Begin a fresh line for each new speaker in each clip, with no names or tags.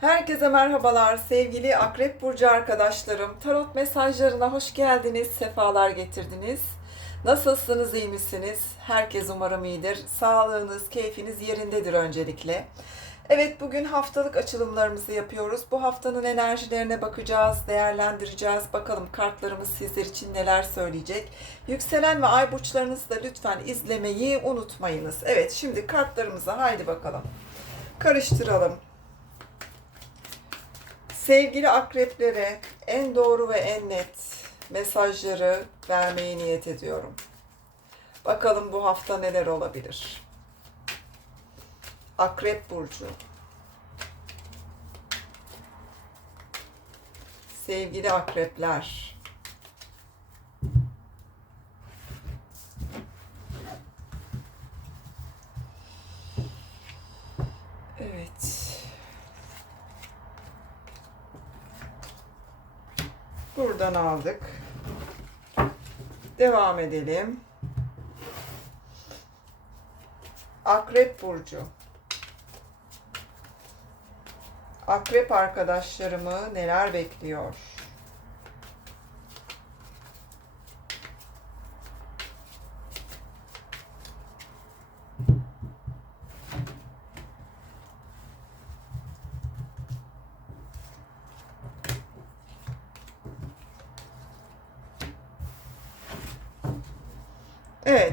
Herkese merhabalar sevgili Akrep Burcu arkadaşlarım. Tarot mesajlarına hoş geldiniz, sefalar getirdiniz. Nasılsınız, iyi misiniz? Herkes umarım iyidir. Sağlığınız, keyfiniz yerindedir öncelikle. Evet bugün haftalık açılımlarımızı yapıyoruz. Bu haftanın enerjilerine bakacağız, değerlendireceğiz. Bakalım kartlarımız sizler için neler söyleyecek. Yükselen ve ay burçlarınızı da lütfen izlemeyi unutmayınız. Evet şimdi kartlarımıza haydi bakalım. Karıştıralım. Sevgili akreplere en doğru ve en net mesajları vermeye niyet ediyorum. Bakalım bu hafta neler olabilir. Akrep burcu. Sevgili akrepler. Evet. Buradan aldık. Devam edelim. Akrep burcu. Akrep arkadaşlarımı neler bekliyor?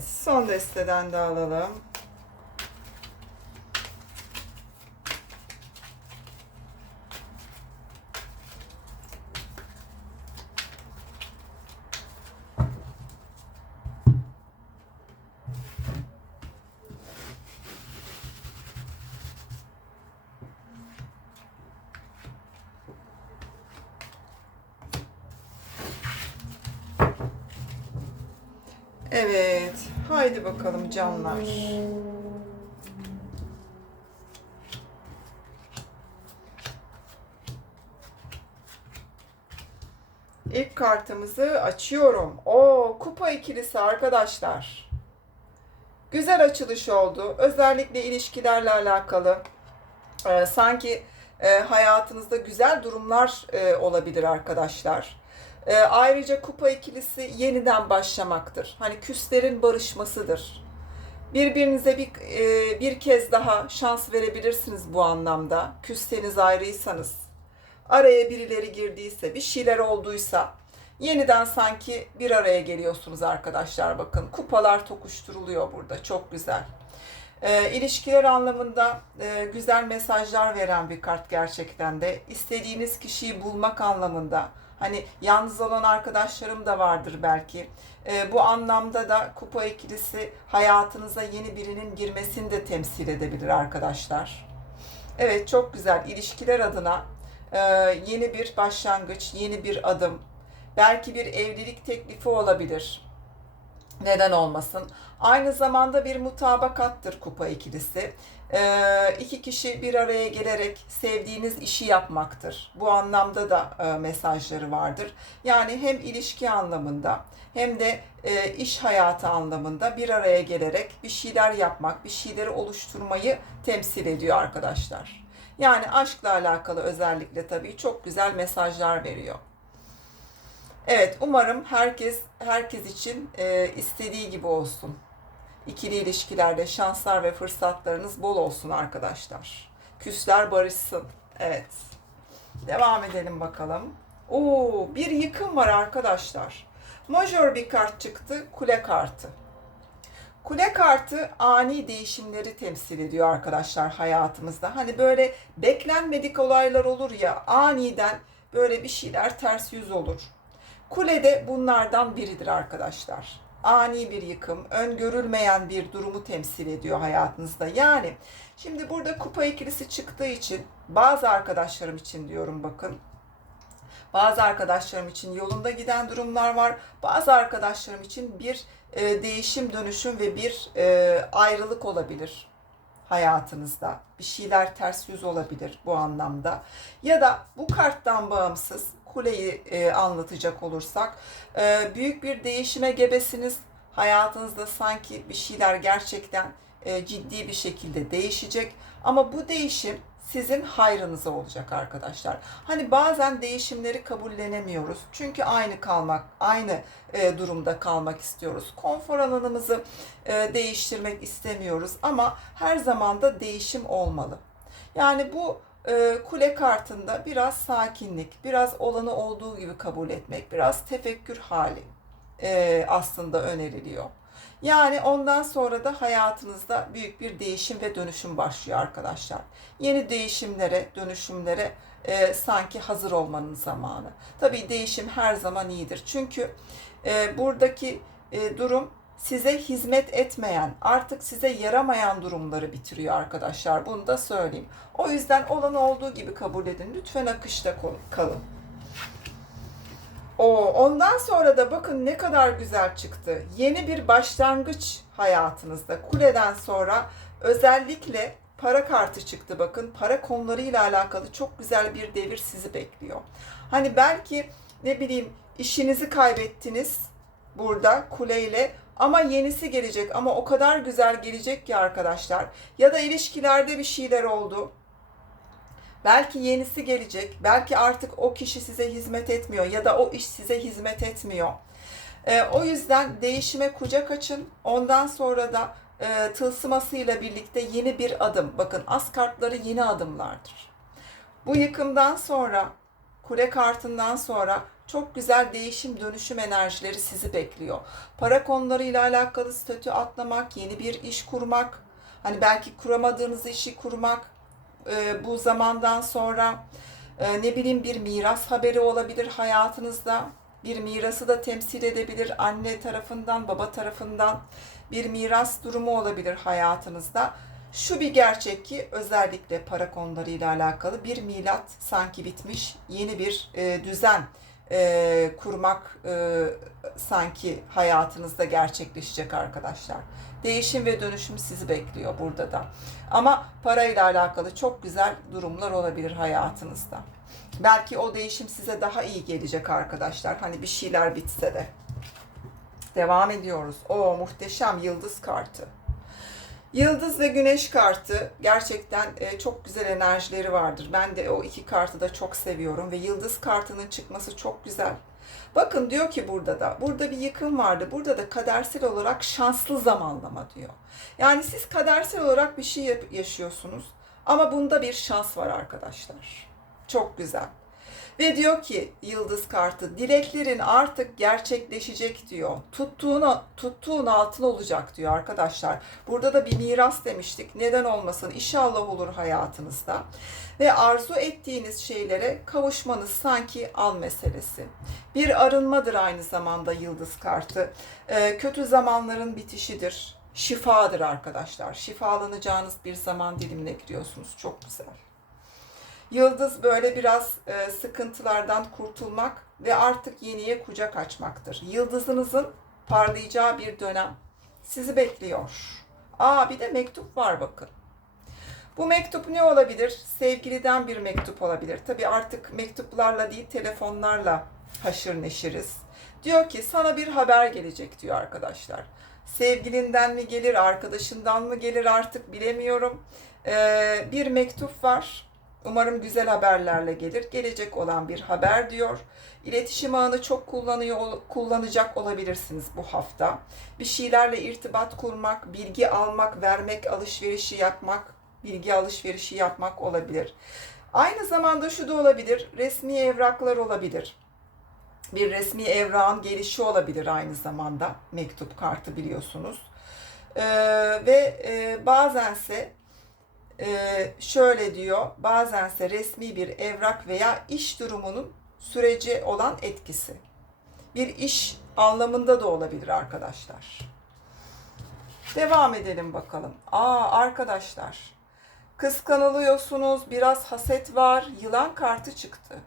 Son desteden de alalım. Evet, haydi bakalım canlar. İlk kartımızı açıyorum. O kupa ikilisi arkadaşlar. Güzel açılış oldu. Özellikle ilişkilerle alakalı. Ee, sanki e, hayatınızda güzel durumlar e, olabilir arkadaşlar. E, ayrıca kupa ikilisi yeniden başlamaktır. Hani küslerin barışmasıdır. Birbirinize bir e, bir kez daha şans verebilirsiniz bu anlamda. Küsseniz ayrıysanız, araya birileri girdiyse, bir şeyler olduysa yeniden sanki bir araya geliyorsunuz arkadaşlar. Bakın kupalar tokuşturuluyor burada. Çok güzel. E, ilişkiler anlamında e, güzel mesajlar veren bir kart gerçekten de. İstediğiniz kişiyi bulmak anlamında. Hani yalnız olan arkadaşlarım da vardır belki. E, bu anlamda da kupa ikilisi hayatınıza yeni birinin girmesini de temsil edebilir arkadaşlar. Evet çok güzel ilişkiler adına e, yeni bir başlangıç, yeni bir adım. Belki bir evlilik teklifi olabilir. Neden olmasın? Aynı zamanda bir mutabakattır kupa ikilisi. Ee, iki kişi bir araya gelerek sevdiğiniz işi yapmaktır. Bu anlamda da e, mesajları vardır. Yani hem ilişki anlamında hem de e, iş hayatı anlamında bir araya gelerek bir şeyler yapmak, bir şeyleri oluşturmayı temsil ediyor arkadaşlar. Yani aşkla alakalı özellikle tabii çok güzel mesajlar veriyor. Evet, umarım herkes herkes için e, istediği gibi olsun. İkili ilişkilerde şanslar ve fırsatlarınız bol olsun arkadaşlar. Küsler barışsın. Evet. Devam edelim bakalım. Oo, bir yıkım var arkadaşlar. Majör bir kart çıktı, kule kartı. Kule kartı ani değişimleri temsil ediyor arkadaşlar hayatımızda. Hani böyle beklenmedik olaylar olur ya aniden böyle bir şeyler ters yüz olur. Kule de bunlardan biridir arkadaşlar. Ani bir yıkım, öngörülmeyen bir durumu temsil ediyor hayatınızda. Yani şimdi burada kupa ikilisi çıktığı için bazı arkadaşlarım için diyorum bakın. Bazı arkadaşlarım için yolunda giden durumlar var. Bazı arkadaşlarım için bir e, değişim, dönüşüm ve bir e, ayrılık olabilir hayatınızda. Bir şeyler ters yüz olabilir bu anlamda. Ya da bu karttan bağımsız kuleyi e, anlatacak olursak e, büyük bir değişime gebesiniz. Hayatınızda sanki bir şeyler gerçekten e, ciddi bir şekilde değişecek. Ama bu değişim sizin hayrınıza olacak arkadaşlar. Hani bazen değişimleri kabullenemiyoruz. Çünkü aynı kalmak, aynı e, durumda kalmak istiyoruz. Konfor alanımızı e, değiştirmek istemiyoruz ama her zaman da değişim olmalı. Yani bu kule kartında biraz sakinlik, biraz olanı olduğu gibi kabul etmek, biraz tefekkür hali e, aslında öneriliyor. Yani ondan sonra da hayatınızda büyük bir değişim ve dönüşüm başlıyor arkadaşlar. Yeni değişimlere, dönüşümlere e, sanki hazır olmanın zamanı. Tabii değişim her zaman iyidir. Çünkü e, buradaki e, durum size hizmet etmeyen, artık size yaramayan durumları bitiriyor arkadaşlar. Bunu da söyleyeyim. O yüzden olan olduğu gibi kabul edin. Lütfen akışta kalın. O ondan sonra da bakın ne kadar güzel çıktı. Yeni bir başlangıç hayatınızda. Kuleden sonra özellikle para kartı çıktı bakın. Para konularıyla alakalı çok güzel bir devir sizi bekliyor. Hani belki ne bileyim işinizi kaybettiniz burada kuleyle ama yenisi gelecek ama o kadar güzel gelecek ki arkadaşlar. Ya da ilişkilerde bir şeyler oldu. Belki yenisi gelecek. Belki artık o kişi size hizmet etmiyor ya da o iş size hizmet etmiyor. E, o yüzden değişime kucak açın. Ondan sonra da e, tılsımasıyla birlikte yeni bir adım. Bakın as kartları yeni adımlardır. Bu yıkımdan sonra, kule kartından sonra çok güzel değişim dönüşüm enerjileri sizi bekliyor. Para konularıyla alakalı statü atlamak, yeni bir iş kurmak, hani belki kuramadığınız işi kurmak, e, bu zamandan sonra e, ne bileyim bir miras haberi olabilir hayatınızda. Bir mirası da temsil edebilir anne tarafından, baba tarafından bir miras durumu olabilir hayatınızda. Şu bir gerçek ki özellikle para konularıyla alakalı bir milat sanki bitmiş, yeni bir e, düzen e, kurmak e, sanki hayatınızda gerçekleşecek arkadaşlar. Değişim ve dönüşüm sizi bekliyor burada da. Ama parayla alakalı çok güzel durumlar olabilir hayatınızda. Belki o değişim size daha iyi gelecek arkadaşlar. Hani bir şeyler bitse de. Devam ediyoruz. O muhteşem yıldız kartı. Yıldız ve Güneş kartı gerçekten e, çok güzel enerjileri vardır. Ben de o iki kartı da çok seviyorum ve Yıldız kartının çıkması çok güzel. Bakın diyor ki burada da, burada bir yıkım vardı. Burada da kadersel olarak şanslı zamanlama diyor. Yani siz kadersel olarak bir şey yaşıyorsunuz ama bunda bir şans var arkadaşlar. Çok güzel. Ve diyor ki yıldız kartı dileklerin artık gerçekleşecek diyor. Tuttuğun, tuttuğun altın olacak diyor arkadaşlar. Burada da bir miras demiştik. Neden olmasın? İnşallah olur hayatınızda. Ve arzu ettiğiniz şeylere kavuşmanız sanki al meselesi. Bir arınmadır aynı zamanda yıldız kartı. Ee, kötü zamanların bitişidir. Şifadır arkadaşlar. Şifalanacağınız bir zaman dilimine giriyorsunuz. Çok güzel. Yıldız böyle biraz e, sıkıntılardan kurtulmak ve artık yeniye kucak açmaktır. Yıldızınızın parlayacağı bir dönem sizi bekliyor. Aa bir de mektup var bakın. Bu mektup ne olabilir? Sevgiliden bir mektup olabilir. Tabi artık mektuplarla değil telefonlarla haşır neşiriz. Diyor ki sana bir haber gelecek diyor arkadaşlar. Sevgilinden mi gelir, arkadaşından mı gelir artık bilemiyorum. Ee, bir mektup var Umarım güzel haberlerle gelir. Gelecek olan bir haber diyor. İletişim ağını çok kullanıyor kullanacak olabilirsiniz bu hafta. Bir şeylerle irtibat kurmak, bilgi almak, vermek, alışverişi yapmak, bilgi alışverişi yapmak olabilir. Aynı zamanda şu da olabilir. Resmi evraklar olabilir. Bir resmi evrağın gelişi olabilir aynı zamanda. Mektup kartı biliyorsunuz. Ee, ve e, bazense ee, şöyle diyor, bazense resmi bir evrak veya iş durumunun süreci olan etkisi. Bir iş anlamında da olabilir arkadaşlar. Devam edelim bakalım. Aa arkadaşlar, kıskanılıyorsunuz, biraz haset var, yılan kartı çıktı.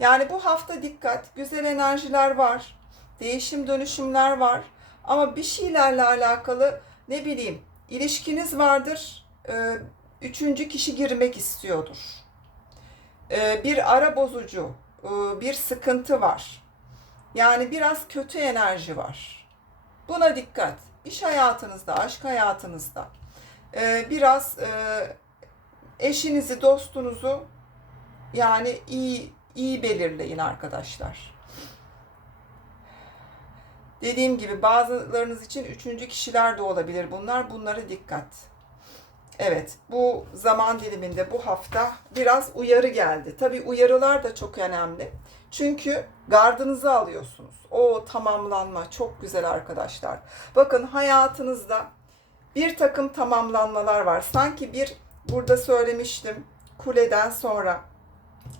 Yani bu hafta dikkat, güzel enerjiler var, değişim dönüşümler var. Ama bir şeylerle alakalı ne bileyim, ilişkiniz vardır, ee, üçüncü kişi girmek istiyordur. Ee, bir ara bozucu, e, bir sıkıntı var. Yani biraz kötü enerji var. Buna dikkat. İş hayatınızda, aşk hayatınızda e, biraz e, eşinizi, dostunuzu yani iyi iyi belirleyin arkadaşlar. Dediğim gibi bazılarınız için üçüncü kişiler de olabilir bunlar. Bunlara dikkat. Evet, bu zaman diliminde bu hafta biraz uyarı geldi. Tabii uyarılar da çok önemli. Çünkü gardınızı alıyorsunuz. O tamamlanma çok güzel arkadaşlar. Bakın hayatınızda bir takım tamamlanmalar var. Sanki bir burada söylemiştim kuleden sonra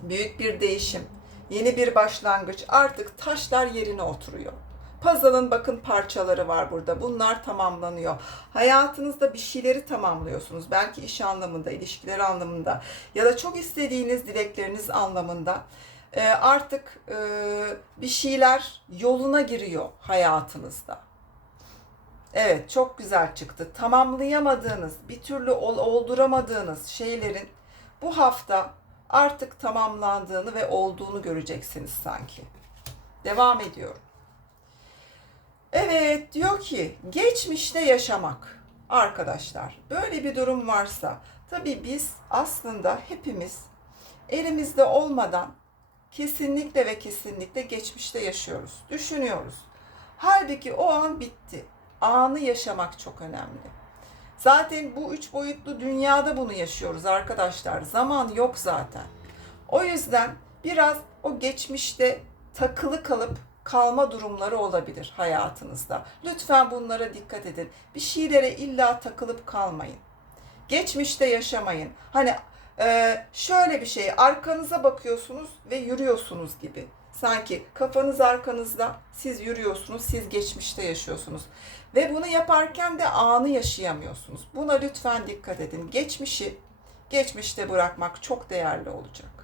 büyük bir değişim, yeni bir başlangıç. Artık taşlar yerine oturuyor. Puzzle'ın bakın parçaları var burada. Bunlar tamamlanıyor. Hayatınızda bir şeyleri tamamlıyorsunuz. Belki iş anlamında, ilişkiler anlamında ya da çok istediğiniz dilekleriniz anlamında. Ee, artık e, bir şeyler yoluna giriyor hayatınızda. Evet, çok güzel çıktı. Tamamlayamadığınız, bir türlü ol- olduramadığınız şeylerin bu hafta artık tamamlandığını ve olduğunu göreceksiniz sanki. Devam ediyorum. Evet diyor ki geçmişte yaşamak arkadaşlar böyle bir durum varsa tabii biz aslında hepimiz elimizde olmadan kesinlikle ve kesinlikle geçmişte yaşıyoruz, düşünüyoruz. Halbuki o an bitti. Anı yaşamak çok önemli. Zaten bu üç boyutlu dünyada bunu yaşıyoruz arkadaşlar. Zaman yok zaten. O yüzden biraz o geçmişte takılı kalıp kalma durumları olabilir hayatınızda. Lütfen bunlara dikkat edin. Bir şeylere illa takılıp kalmayın. Geçmişte yaşamayın. Hani e, şöyle bir şey arkanıza bakıyorsunuz ve yürüyorsunuz gibi. Sanki kafanız arkanızda siz yürüyorsunuz, siz geçmişte yaşıyorsunuz. Ve bunu yaparken de anı yaşayamıyorsunuz. Buna lütfen dikkat edin. Geçmişi geçmişte bırakmak çok değerli olacak.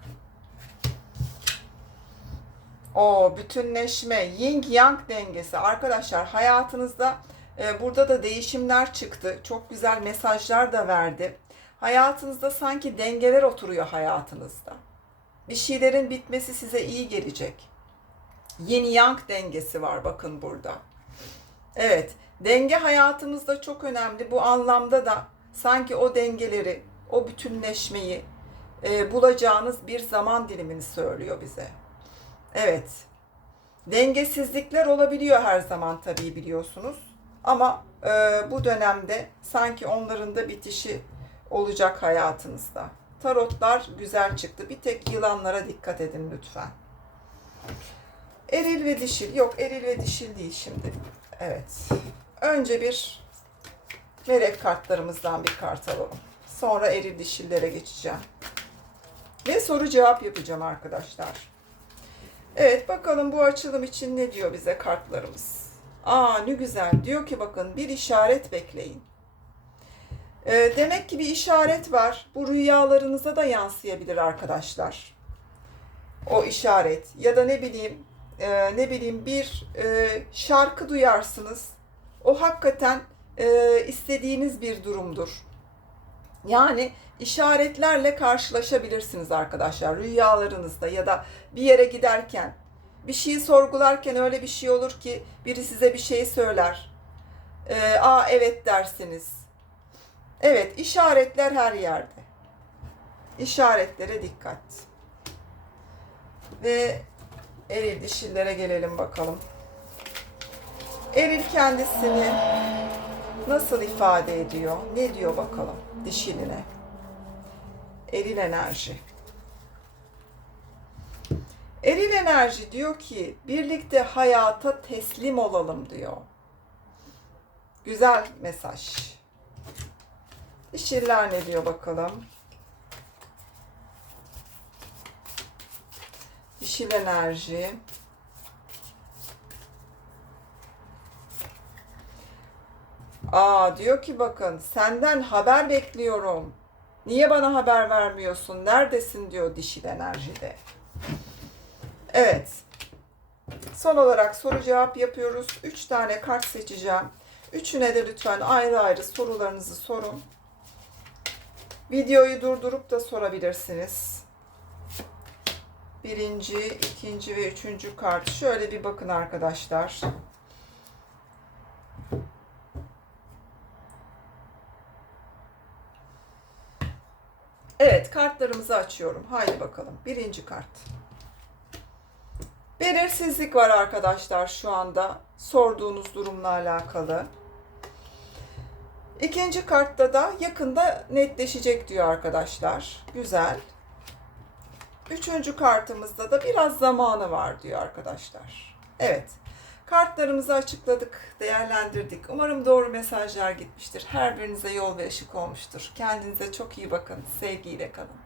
O bütünleşme, yin yang dengesi. Arkadaşlar hayatınızda e, burada da değişimler çıktı. Çok güzel mesajlar da verdi. Hayatınızda sanki dengeler oturuyor hayatınızda. Bir şeylerin bitmesi size iyi gelecek. Yin yang dengesi var bakın burada. Evet, denge hayatımızda çok önemli. Bu anlamda da sanki o dengeleri, o bütünleşmeyi e, bulacağınız bir zaman dilimini söylüyor bize. Evet. Dengesizlikler olabiliyor her zaman tabii biliyorsunuz. Ama e, bu dönemde sanki onların da bitişi olacak hayatınızda. Tarotlar güzel çıktı. Bir tek yılanlara dikkat edin lütfen. Eril ve dişil. Yok eril ve dişil değil şimdi. Evet. Önce bir melek kartlarımızdan bir kart alalım. Sonra eril dişillere geçeceğim. Ve soru cevap yapacağım arkadaşlar. Evet bakalım bu açılım için ne diyor bize kartlarımız. Aa ne güzel. Diyor ki bakın bir işaret bekleyin. Ee, demek ki bir işaret var. Bu rüyalarınıza da yansıyabilir arkadaşlar. O işaret ya da ne bileyim e, ne bileyim bir e, şarkı duyarsınız. O hakikaten e, istediğiniz bir durumdur. Yani işaretlerle karşılaşabilirsiniz arkadaşlar rüyalarınızda ya da bir yere giderken bir şeyi sorgularken öyle bir şey olur ki biri size bir şey söyler. Ee, Aa evet dersiniz. Evet işaretler her yerde. İşaretlere dikkat. Ve eril dişillere gelelim bakalım. Eril kendisini nasıl ifade ediyor? Ne diyor bakalım dişiline? Eril enerji. Eril enerji diyor ki birlikte hayata teslim olalım diyor. Güzel mesaj. Dişiller ne diyor bakalım? Dişil enerji. Aa diyor ki bakın senden haber bekliyorum. Niye bana haber vermiyorsun? Neredesin diyor dişil enerjide. Evet. Son olarak soru cevap yapıyoruz. Üç tane kart seçeceğim. Üçüne de lütfen ayrı ayrı sorularınızı sorun. Videoyu durdurup da sorabilirsiniz. Birinci, ikinci ve üçüncü kart. Şöyle bir bakın arkadaşlar. Evet kartlarımızı açıyorum. Haydi bakalım. Birinci kart. Belirsizlik var arkadaşlar şu anda sorduğunuz durumla alakalı. İkinci kartta da yakında netleşecek diyor arkadaşlar. Güzel. Üçüncü kartımızda da biraz zamanı var diyor arkadaşlar. Evet. Kartlarımızı açıkladık, değerlendirdik. Umarım doğru mesajlar gitmiştir. Her birinize yol ve ışık olmuştur. Kendinize çok iyi bakın. Sevgiyle kalın.